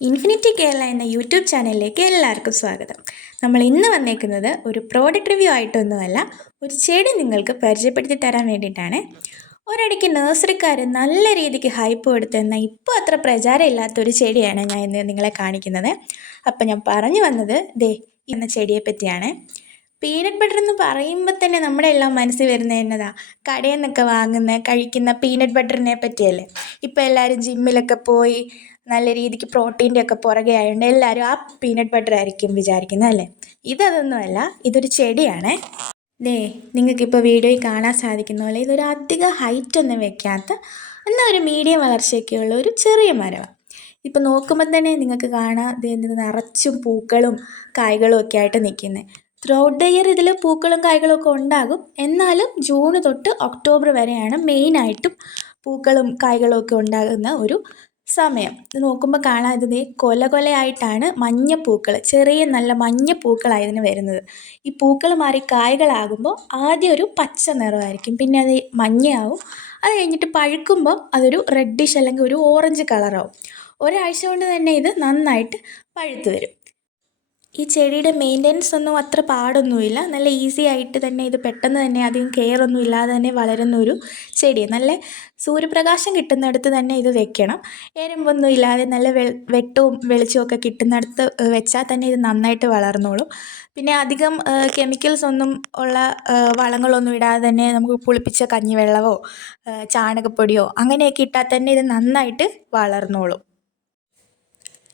Infinity Kerala എന്ന YouTube ചാനലിലേക്ക് എല്ലാവർക്കും സ്വാഗതം. നമ്മൾ ഇന്ന് വന്നേക്കുന്നത് ഒരു പ്രോഡക്റ്റ് റിവ്യൂ ആയിട്ടൊന്നുമല്ല ഒരു ചെടി നിങ്ങൾക്ക് പരിചയപ്പെടുത്തി തരാൻ വേണ്ടിയിട്ടാണ്. ഒരിടയ്ക്ക് നഴ്സറിക്കാർ നല്ല രീതിക്ക് ഹൈപ്പ് കൊടുത്തെന്ന ഇപ്പോൾ അത്ര പ്രചാരം ഇല്ലാത്തൊരു ചെടിയാണ് ഞാൻ ഇന്ന് നിങ്ങളെ കാണിക്കുന്നത്. അപ്പം ഞാൻ പറഞ്ഞു വന്നത് ദേ എന്ന ചെടിയെ പറ്റിയാണ് പീനട്ട് ബട്ടർ എന്ന് പറയുമ്പോൾ തന്നെ നമ്മുടെ എല്ലാം മനസ്സിൽ വരുന്നത് എന്നതാ? കടയിൽ നിന്നൊക്കെ വാങ്ങുന്ന കഴിക്കുന്ന പീനട്ട് ബട്ടറിനെ പറ്റിയല്ലേ? ഇപ്പോൾ എല്ലാവരും ജിമ്മിലൊക്കെ പോയി നല്ല രീതിക്ക് പ്രോട്ടീന്റെ ഒക്കെ പുറകെ ആയതുകൊണ്ട് എല്ലാവരും ആ പീനട്ട് ബട്ടർ ആയിരിക്കും വിചാരിക്കുന്നത് അല്ലേ? ഇതതൊന്നുമല്ല ഇതൊരു ചെടിയാണ്. ദേ നിങ്ങൾക്കിപ്പോൾ വീഡിയോയിൽ കാണാൻ സാധിക്കുന്ന പോലെ ഇതൊരു അധിക ഹൈറ്റ് ഒന്നും വെക്കാത്ത എന്നാൽ ഒരു മീഡിയം വളർച്ചയൊക്കെയുള്ള ഒരു ചെറിയ മരമാണ് ഇപ്പോൾ നോക്കുമ്പോൾ തന്നെ നിങ്ങൾക്ക് കാണാം ഇത് നിറച്ചും പൂക്കളും കായ്കളും ഒക്കെ ആയിട്ട് നിൽക്കുന്നത് ത്രൂ ഔട്ട് ദ ഇയർ ഇതിൽ പൂക്കളും കായ്കളും ഒക്കെ ഉണ്ടാകും. എന്നാലും ജൂൺ തൊട്ട് ഒക്ടോബർ വരെയാണ് മെയിനായിട്ടും പൂക്കളും കായ്കളും ഒക്കെ ഉണ്ടാകുന്ന ഒരു സമയം. ഇത് നോക്കുമ്പോൾ കാണാതെ കൊല കൊലയായിട്ടാണ് മഞ്ഞപ്പൂക്കൾ ചെറിയ നല്ല മഞ്ഞപ്പൂക്കളായി ഇതിന് വരുന്നത്. ഈ പൂക്കൾ മാറി കായ്കളാകുമ്പോൾ ആദ്യം ഒരു പച്ച നിറമായിരിക്കും പിന്നെ അത് മഞ്ഞയാവും. അത് കഴിഞ്ഞിട്ട് പഴുക്കുമ്പോൾ അതൊരു റെഡിഷ് അല്ലെങ്കിൽ ഒരു ഓറഞ്ച് കളറാവും ഒരാഴ്ച കൊണ്ട് തന്നെ ഇത് നന്നായിട്ട് പഴുത്തു വരും. ഈ ചെടിയുടെ മെയിന്റെനൻസ് ഒന്നും അത്ര പാടൊന്നുമില്ല. നല്ല ഈസി ആയിട്ട് തന്നെ ഇത് പെട്ടെന്ന് തന്നെ അധികം കെയർ ഒന്നും ഇല്ലാതെ തന്നെ വളരുന്ന ഒരു ചെടിയാണ് നല്ല സൂര്യപ്രകാശം കിട്ടുന്നിടത്ത് തന്നെ ഇത് വെക്കണം. എരമ്പൊന്നും ഇല്ലാതെ നല്ല വെ വെട്ടവും വെളിച്ചവും ഒക്കെ കിട്ടുന്നിടത്ത് വെച്ചാൽ തന്നെ ഇത് നന്നായിട്ട് വളർന്നോളും. പിന്നെ അധികം കെമിക്കൽസ് ഒന്നും ഉള്ള വളങ്ങളൊന്നും ഇടാതെ തന്നെ നമുക്ക് പുളിപ്പിച്ച കഞ്ഞിവെള്ളമോ ചാണകപ്പൊടിയോ അങ്ങനെയൊക്കെ ഇട്ടാൽ തന്നെ ഇത് നന്നായിട്ട് വളർന്നോളും.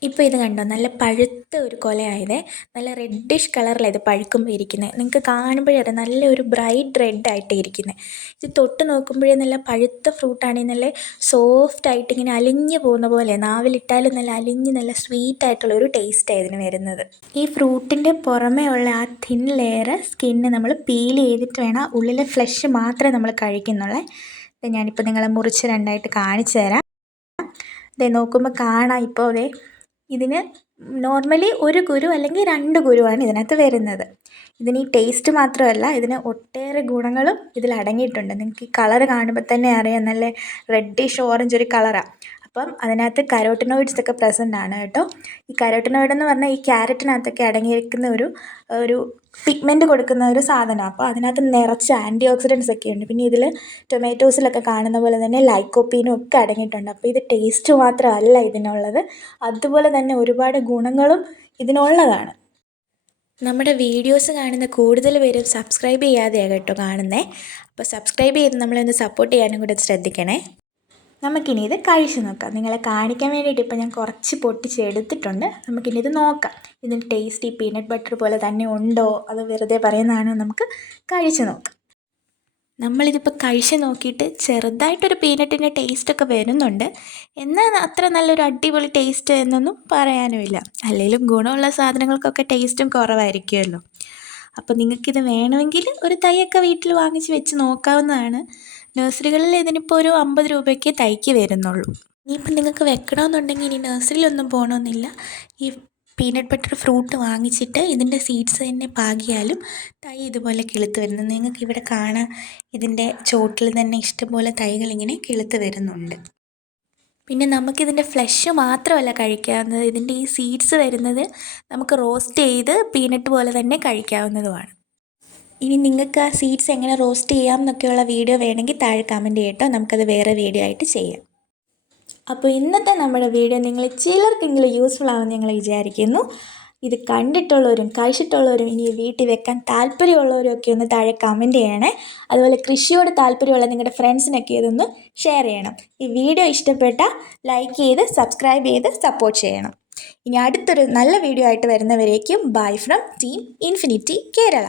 ഇപ്പോൾ ഇത് കണ്ടോ? നല്ല പഴുത്ത ഒരു കൊലയായത്. നല്ല റെഡിഷ് കളറിലാണ് ഇത് പഴുക്കുമ്പോൾ ഇരിക്കുന്നത് നിങ്ങൾക്ക് കാണുമ്പോഴേ അറിയാം നല്ല ഒരു ബ്രൈറ്റ് റെഡ് ആയിട്ട് ഇരിക്കുന്നത് ഇത് തൊട്ട് നോക്കുമ്പോഴേ നല്ല പഴുത്ത ഫ്രൂട്ടാണ് നല്ല സോഫ്റ്റ് ആയിട്ട് ഇങ്ങനെ അലിഞ്ഞു പോകുന്ന പോലെ നാവിലിട്ടാലും നല്ല അലിഞ്ഞ് നല്ല സ്വീറ്റ് ആയിട്ടുള്ള ഒരു ടേസ്റ്റാണ് ഇതിന് വരുന്നത്. ഈ ഫ്രൂട്ടിന്റെ പുറമേ ഉള്ള ആ തിൻ ലെയർ സ്കിന്ന് നമ്മൾ പീൽ ചെയ്തിട്ട് വേണം ഉള്ളിലെ ഫ്ലഷ് മാത്രമേ നമ്മൾ കഴിക്കുന്നുള്ളേ. ഞാനിപ്പോൾ നിങ്ങളെ മുറിച്ച് രണ്ടായിട്ട് കാണിച്ചു തരാം. ഇതേ നോക്കുമ്പോൾ കാണാം ഇപ്പോൾ അതെ ഇതിന് നോർമലി ഒരു കുരു അല്ലെങ്കിൽ രണ്ട് കുരുവാണ് ഇതിനകത്ത് വരുന്നത്. ഇതിന് ഈ ടേസ്റ്റ് മാത്രമല്ല ഇതിന് ഒട്ടേറെ ഗുണങ്ങളും ഇതിൽ അടങ്ങിയിട്ടുണ്ട്. നിങ്ങൾക്ക് ഈ കളർ കാണുമ്പോൾ തന്നെ അറിയാം നല്ല റെഡിഷ് ഓറഞ്ച് ഒരു കളറാണ് അപ്പം അതിനകത്ത് കരോട്ടിനോയിഡ്സ് ഒക്കെ പ്രസന്റ് ആണ് കേട്ടോ. ഈ കരോട്ടിനോയിഡ് എന്ന് പറഞ്ഞാൽ ഈ ക്യാരറ്റിനകത്തൊക്കെ അടങ്ങിയിരിക്കുന്ന ഒരു ഒരു പിഗ്മെന്റ് കൊടുക്കുന്ന ഒരു സാധനമാണ് അപ്പോൾ അതിനകത്ത് നിറച്ച് ആന്റി ഓക്സിഡൻസ് ഒക്കെ ഉണ്ട്. പിന്നെ ഇതിൽ ടൊമാറ്റോസിലൊക്കെ കാണുന്ന പോലെ തന്നെ ലൈക്കോപ്പീനും ഒക്കെ അടങ്ങിയിട്ടുണ്ട്. അപ്പോൾ ഇത് ടേസ്റ്റ് മാത്രമല്ല ഇതിനുള്ളത്. അതുപോലെ തന്നെ ഒരുപാട് ഗുണങ്ങളും ഇതിനുള്ളതാണ്. നമ്മുടെ വീഡിയോസ് കാണുന്ന കൂടുതൽ പേരും സബ്സ്ക്രൈബ് ചെയ്യാതെയാണ് കേട്ടോ കാണുന്നത് അപ്പോൾ സബ്സ്ക്രൈബ് ചെയ്ത് നമ്മളൊന്ന് സപ്പോർട്ട് ചെയ്യാനും കൂടെ ശ്രദ്ധിക്കണേ. നമുക്കിനി ഇത് കഴിച്ച് നോക്കാം. നിങ്ങളെ കാണിക്കാൻ വേണ്ടിയിട്ട് ഇപ്പോൾ ഞാൻ കുറച്ച് പൊട്ടിച്ചെടുത്തിട്ടുണ്ട് നമുക്കിനി ഇത് നോക്കാം. ഇതിന്റെ ടേസ്റ്റ് ഈ പീനട്ട് ബട്ടർ പോലെ തന്നെ ഉണ്ടോ? അത് വെറുതെ പറയുന്നതാണോ? നമുക്ക് കഴിച്ച് നോക്കാം. നമ്മളിതിപ്പോൾ കഴിച്ച് നോക്കിയിട്ട് ചെറുതായിട്ടൊരു പീനട്ടിന്റെ ടേസ്റ്റൊക്കെ വരുന്നുണ്ട്. എന്നാൽ അത്ര നല്ലൊരു അടിപൊളി ടേസ്റ്റ് എന്നൊന്നും പറയാനുമില്ല. അല്ലെങ്കിലും ഗുണമുള്ള സാധനങ്ങൾക്കൊക്കെ ടേസ്റ്റും കുറവായിരിക്കുമല്ലോ. അപ്പോൾ നിങ്ങൾക്കിത് വേണമെങ്കിൽ ഒരു തൈയൊക്കെ വീട്ടിൽ വാങ്ങിച്ച് വെച്ച് നോക്കാവുന്നതാണ്. നഴ്സറികളിൽ ഇതിനിപ്പോൾ ഒരു അമ്പത് രൂപയ്ക്ക് തൈക്ക് വരുന്നുള്ളൂ. ഇനിയിപ്പോൾ നിങ്ങൾക്ക് വെക്കണമെന്നുണ്ടെങ്കിൽ ഇനി നഴ്സറിയിലൊന്നും പോകണമെന്നില്ല. ഈ പീനട്ട് ബട്ടർ ഫ്രൂട്ട് വാങ്ങിച്ചിട്ട് ഇതിന്റെ സീഡ്സ് തന്നെ പാകിയാലും തൈ ഇതുപോലെ കിളുത്ത് വരുന്നു. നിങ്ങൾക്ക് ഇവിടെ കാണാൻ ഇതിന്റെ ചോട്ടിൽ തന്നെ ഇഷ്ടംപോലെ തൈകൾ ഇങ്ങനെ കിളുത്ത് വരുന്നുണ്ട്. പിന്നെ നമുക്കിതിന്റെ ഫ്ലഷ് മാത്രമല്ല കഴിക്കാവുന്നത്. ഇതിന്റെ ഈ സീഡ്സ് വരുന്നത് നമുക്ക് റോസ്റ്റ് ചെയ്ത് പീനട്ട് പോലെ തന്നെ കഴിക്കാവുന്നതുമാണ്. ഇനി നിങ്ങൾക്ക് ആ സീഡ്സ് എങ്ങനെ റോസ്റ്റ് ചെയ്യാം എന്നൊക്കെയുള്ള വീഡിയോ വേണമെങ്കിൽ താഴെ കമന്റ് ചെയ്യട്ടോ. നമുക്കത് വേറെ വീഡിയോ ആയിട്ട് ചെയ്യാം. അപ്പോൾ ഇന്നത്തെ നമ്മുടെ വീഡിയോ നിങ്ങൾ ചിലർക്കെങ്കിലും യൂസ്ഫുൾ ആവുമെന്ന് ഞങ്ങൾ വിചാരിക്കുന്നു. ഇത് കണ്ടിട്ടുള്ളവരും കഴിച്ചിട്ടുള്ളവരും ഇനി വീട്ടിൽ വെക്കാൻ താല്പര്യമുള്ളവരും ഒക്കെ ഒന്ന് താഴെ കമന്റ് ചെയ്യണേ. അതുപോലെ കൃഷിയോട് താല്പര്യമുള്ള നിങ്ങളുടെ ഫ്രണ്ട്സിനൊക്കെ ഇതൊന്ന് ഷെയർ ചെയ്യണം. ഈ വീഡിയോ ഇഷ്ടപ്പെട്ട ലൈക്ക് ചെയ്ത് സബ്സ്ക്രൈബ് ചെയ്ത് സപ്പോർട്ട് ചെയ്യണം. ഇനി അടുത്തൊരു നല്ല വീഡിയോ ആയിട്ട് വരുന്നവരേക്കും bye from team infinity Kerala